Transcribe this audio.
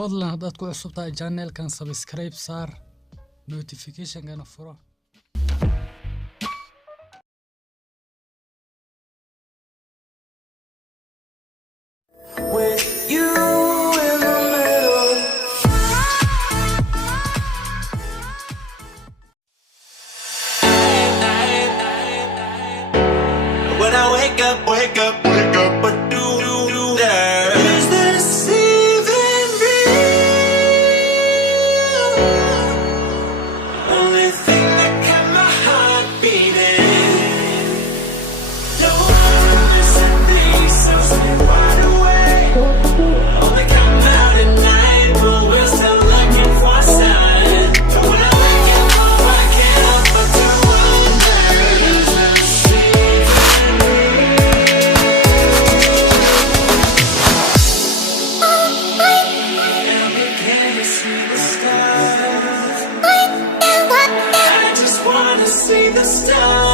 fadlan haddaad ku cusub tahay channelkan subscribe saar notification-kana furo. With you in the middle. When I wake up, what do you there? Is this even real? Only thing that kept my heart beating. No wonders and these, so stay wide awake. Only come out at night, but we're still looking for a sign. But when I wake up, I can't help but to wonder, is this even ever gonna see the stars? I just wanna see the stars.